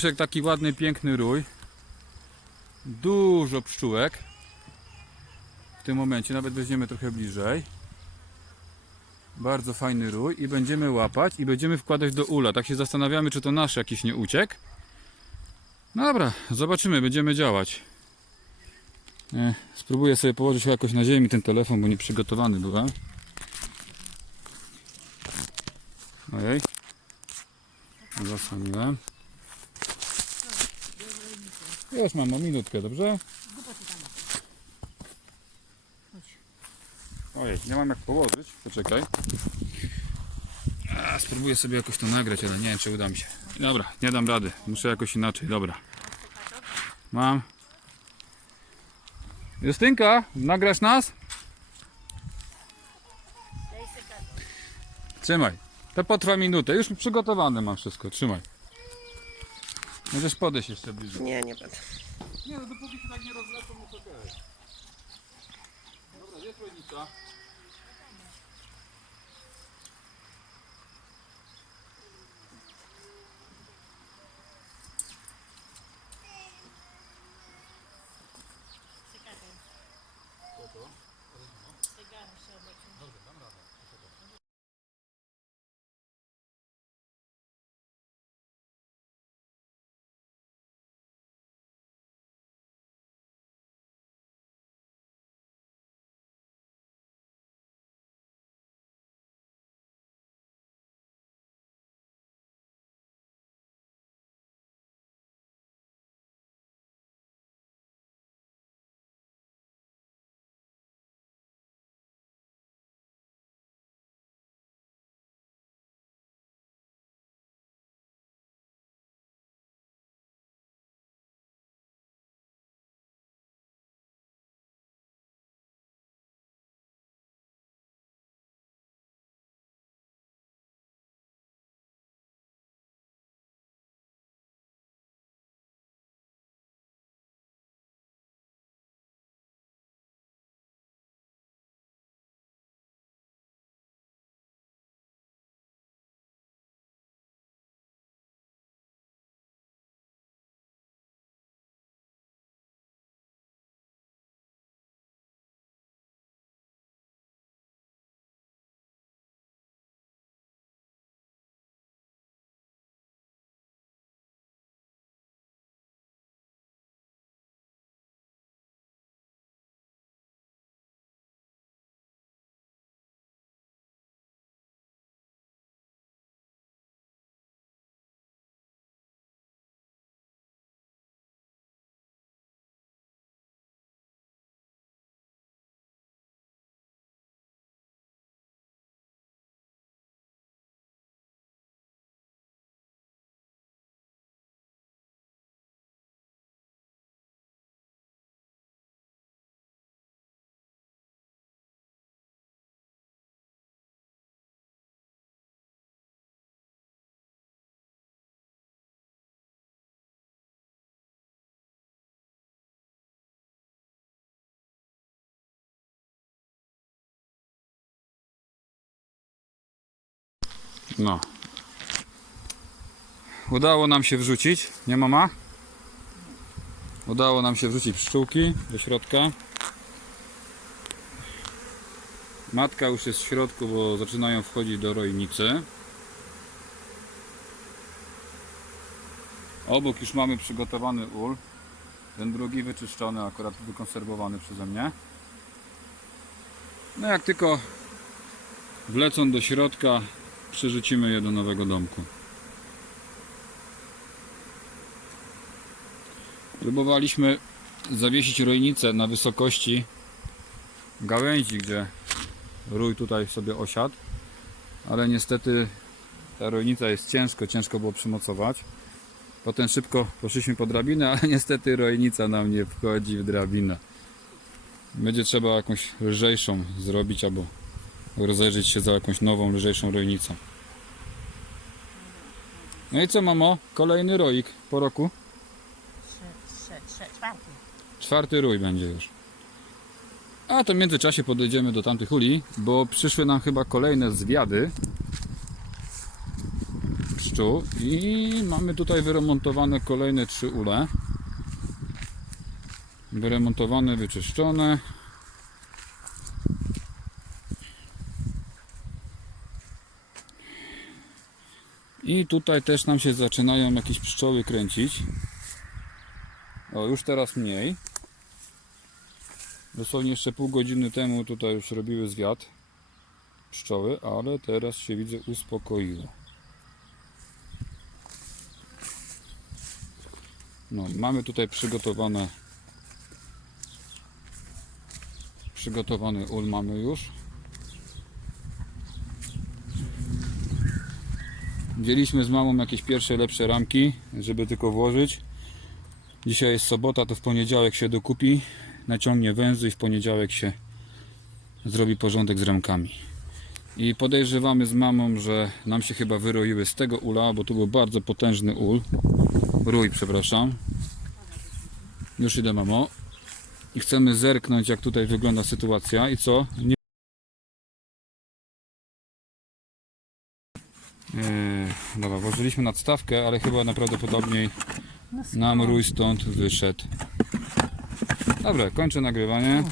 przyszedł taki ładny, piękny rój. Dużo pszczółek. W tym momencie nawet weźmiemy trochę bliżej. Bardzo fajny rój i będziemy łapać i będziemy wkładać do ula. Tak się zastanawiamy, czy to nasz jakiś nie uciekł. No dobra, zobaczymy, będziemy działać. E, spróbuję sobie położyć jakoś na ziemi ten telefon, bo nieprzygotowany byłem. Ojej. Zasłoniłem. Już mam minutkę, dobrze? Ojej, nie mam jak położyć. Poczekaj. A, spróbuję sobie jakoś to nagrać, ale nie wiem, czy uda mi się. Dobra, nie dam rady. Muszę jakoś inaczej, dobra. Mam. Justynka, nagrasz nas? Trzymaj. To potrwa minutę. Już przygotowane mam wszystko. Trzymaj. Możesz podejść jeszcze bliżej. Nie, nie będę. Nie, no dopóki się tak nie rozlecą, to okej. Dobra, gdzie trójnica? No. Udało nam się wrzucić, nie mama? Udało nam się wrzucić pszczółki do środka. Matka już jest w środku, bo zaczynają wchodzić do rojnicy. Obok już mamy przygotowany ul. Ten drugi wyczyszczony, akurat wykonserwowany przeze mnie. No jak tylko wlecą do środka, przerzucimy je do nowego domku. Próbowaliśmy zawiesić rojnicę na wysokości gałęzi, gdzie rój tutaj sobie osiadł, ale niestety ta rojnica jest ciężko, ciężko było przymocować. Potem szybko poszliśmy po drabinę, ale niestety rojnica nam nie wchodzi w drabinę. Będzie trzeba jakąś lżejszą zrobić albo rozejrzeć się za jakąś nową, lżejszą rojnicą. No i co mamo? Kolejny roik po roku. Czwarty. Czwarty rój będzie już. A to w międzyczasie podejdziemy do tamtych uli, bo przyszły nam chyba kolejne zwiady pszczół i mamy tutaj wyremontowane kolejne trzy ule. Wyremontowane, wyczyszczone. I tutaj też nam się zaczynają jakieś pszczoły kręcić. O, już teraz mniej. Dosłownie jeszcze pół godziny temu tutaj już robiły zwiat pszczoły, ale teraz się widzę uspokoiło. No mamy tutaj przygotowane przygotowany ul mamy już. Wzięliśmy z mamą jakieś pierwsze lepsze ramki, żeby tylko włożyć. Dzisiaj jest sobota, to w poniedziałek się dokupi, naciągnie węzy i w poniedziałek się zrobi porządek z ramkami. I podejrzewamy z mamą, że nam się chyba wyroiły z tego ula, bo tu był bardzo potężny ul. Rój, przepraszam. Już idę, mamo. I chcemy zerknąć, jak tutaj wygląda sytuacja i co? Nie... Yy, dobra, włożyliśmy nadstawkę, ale chyba najprawdopodobniej nam rój stąd wyszedł. Dobra, kończę nagrywanie.